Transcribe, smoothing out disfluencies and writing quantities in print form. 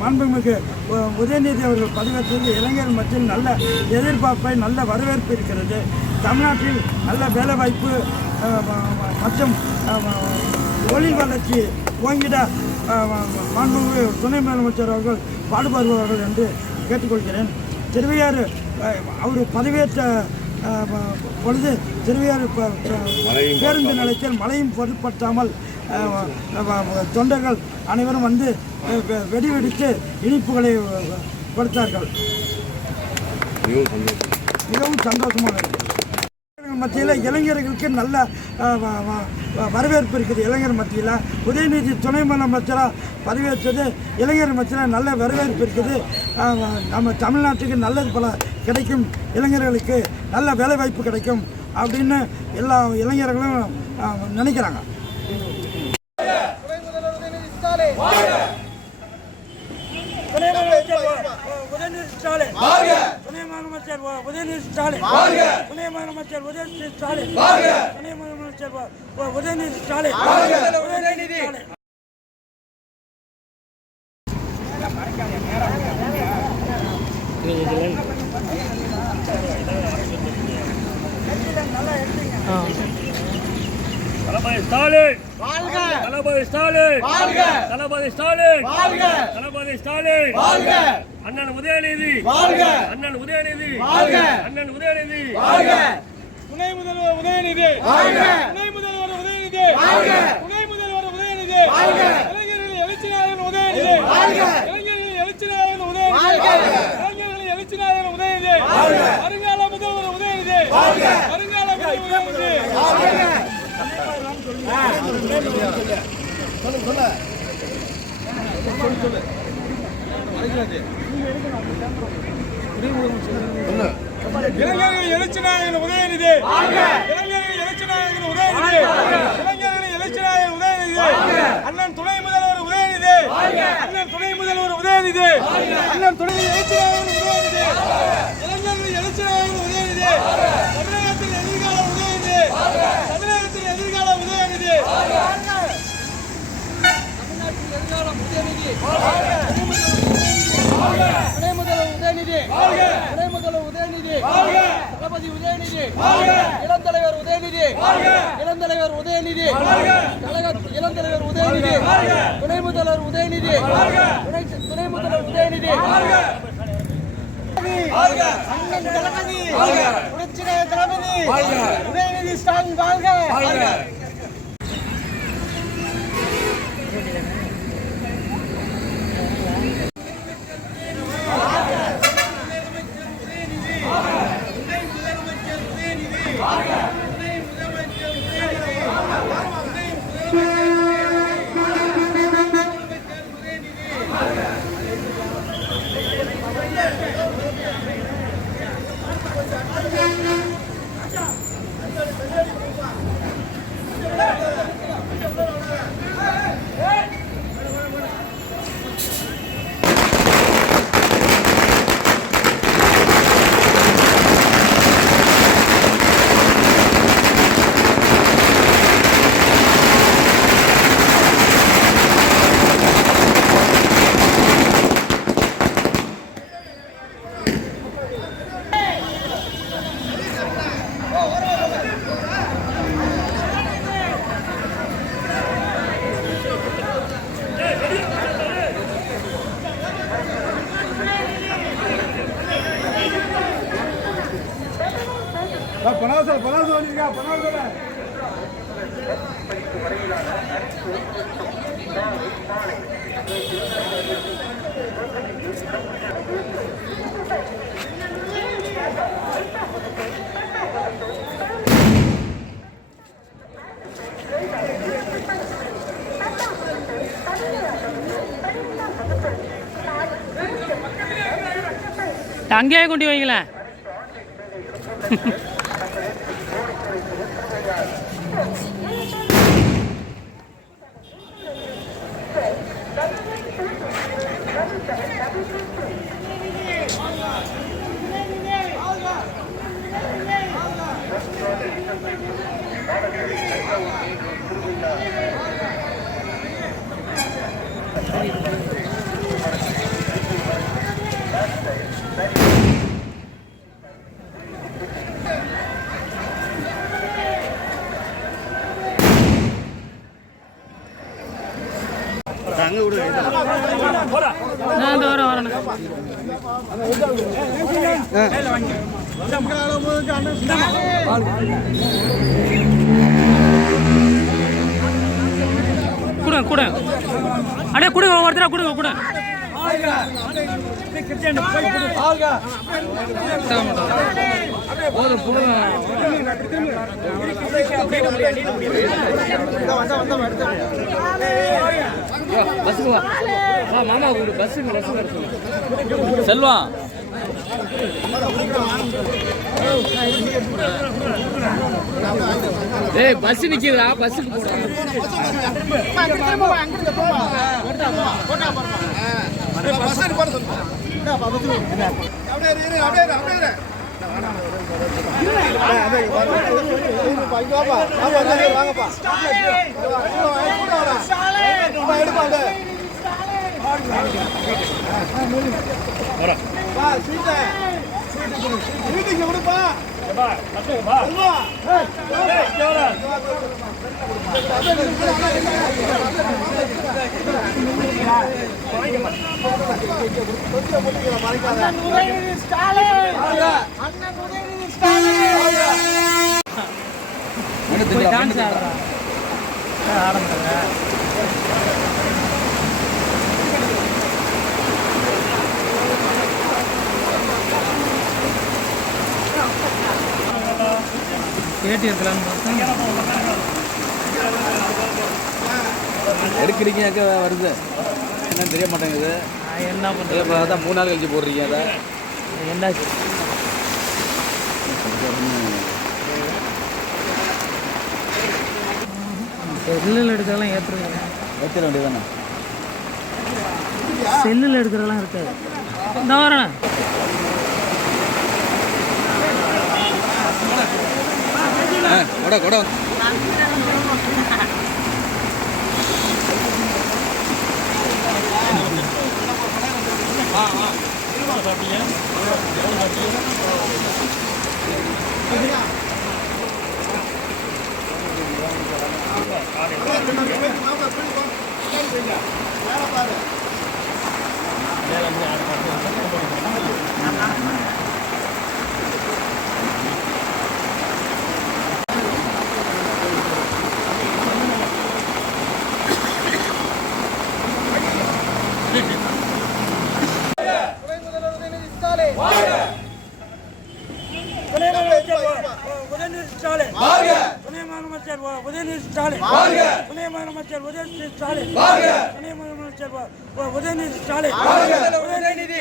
மாண்புமிகு உதயநிதி அவர்கள் பதிவேற்றது இளைஞர் மத்தியில் நல்ல எதிர்பார்ப்பை நல்ல வரவேற்பு இருக்கிறது. தமிழ்நாட்டில் நல்ல வேலைவாய்ப்பு மற்றும் தொழில் வளர்ச்சி ஓங்கிட மாண்புமிகு துணை முதலமைச்சர் அவர்கள் பாடுபடுவார்கள் என்று கேட்டுக்கொள்கிறேன். திருவையாறு அவர் பதவியேற்ற பொழுது திருவையாறு பேருந்து நிலையத்தில் மழையும் பொருட்படுத்தாமல் தொண்டர்கள் அனைவரும் வந்து வெடிவெடித்து இனிப்புகளை கொடுத்தார்கள். மிகவும் சந்தோஷமாக இருக்குது. மத்தியில் இளைஞர்களுக்கு நல்ல வரவேற்பு இருக்குது. இளைஞர் மத்தியில் உதயநிதி துணை முதலமைச்சராக பதவியேற்றது இளைஞர் மத்தியில் நல்ல வரவேற்பு இருக்குது. நம்ம தமிழ்நாட்டுக்கு நல்லது பல கிடைக்கும், இளைஞர்களுக்கு நல்ல வேலைவாய்ப்பு கிடைக்கும் அப்படின்னு எல்லா இளைஞர்களும் நினைக்கிறாங்க. துணை முதலமைச்சர் உதயநிதி ஸ்டாலின், துணை முதலமைச்சர் உதயநிதி ஸ்டாலின், துணை முதலமைச்சர் உதயநிதி ஸ்டாலின், துணை முதலமைச்சர் உதயநிதி ஸ்டாலின், உதயநிதி ஸ்டாலின். தளபதி ஸ்டாலின் வாழ்க! தளபதி ஸ்டாலின் வாழ்க! தளபதி ஸ்டாலின் வாழ்க! தளபதி ஸ்டாலின் வாழ்க! அண்ணன் உதயநிதி வாழ்க! அண்ணன் உதயநிதி வாழ்க! அண்ணன் உதயநிதி வாழ்க! துணை முதல்வர் உதயநிதி வாழ்க! துணை முதல்வர் உதயநிதி வாழ்க! துணை முதல்வர் உதயநிதி வாழ்க! இளைஞர்கள் எழுச்சிநாயகன் உதயநிதி வாழ்க! இளைஞர்கள் எழுச்சிநாயகன் உதயநிதி வாழ்க! இளைஞர்கள் எழுச்சிநாயகன் உதயநிதி வாழ்க! வருங்கால முதல்வர் உதயநிதி வாழ்க! வருங்கால முதல்வர் உதயநிதி வாழ்க! இளைஞர்கள் எழுச்சிநாயகன் உதயநிதி, இளைஞர்கள் எழுச்சிநாயகன் உதயநிதி, இளைஞர்கள் எழுச்சிநாயகன் உதயநிதி, அண்ணன் துணை முதல்வர் உதயநிதி, அண்ணன் துணை முதல்வர் உதயநிதி, அண்ணன் துணை எழுச்சிநாயகன் உதயநிதி, இளைஞர்கள் எழுச்சிநாயகன் உதயநிதி, தமிழகத்தின் எதிர்கால உதயநிதி, தமிழகத்தின் எதிர்கால உதயநிதி, தமிழ்நாட்டின் எதிர்காலம் உதயநிதி, துணை முதல்வர் உதயநிதி, துணை முதல்வர் உதயநிதி, தளபதி உதயநிதி, இளம் தலைவர் உதயநிதி, இளம் தலைவர் உதயநிதி, இளம் தலைவர் உதயநிதி, துணை முதல்வர் உதயநிதி, துணை முதல்வர் உதயநிதி, அண்ணன் தளபதி, புரட்சிகர தளபதி உதயநிதி ஸ்டாலின் வாழ்க! அங்கேயே கொண்டு வைங்களேன். கையில் வாங்கி கொடுங்க கொடுங்க அடே கொடுங்க ஒருத்தரா கொடுங்க கொடுங்க மாமா பஸ் செல்வா ஏய் பஸ் நிக்குதுடா பஸ்ஸுக்கு டான்ஸ் ஆரம்பிச்சாங்க பேட்டி எடுக்கலான்னு பார்த்தேன் எடுக்கிறீங்க வருது என்னன்னு தெரிய மாட்டேங்குது. என்ன பண்ணுறது இப்போ அதான் 3 நாள் கழிச்சு போடுறீங்க. அதை என்னாச்சு செல்லில் எடுக்கிறதெல்லாம் ஏற்றுருங்க ஏற்றிட வேண்டியதானே. செல்லில் எடுக்கிறதெல்லாம் இருக்காது. இந்த வரேன் கொடை கொடை உதயநிதி ஸ்டாலின் துணை முதலமைச்சர் உதயநிதி ஸ்டாலின் துணை முதலமைச்சர் உதயநிதி ஸ்டாலின் துணை முதலமைச்சர் உதயநிதி ஸ்டாலின் உதயநிதி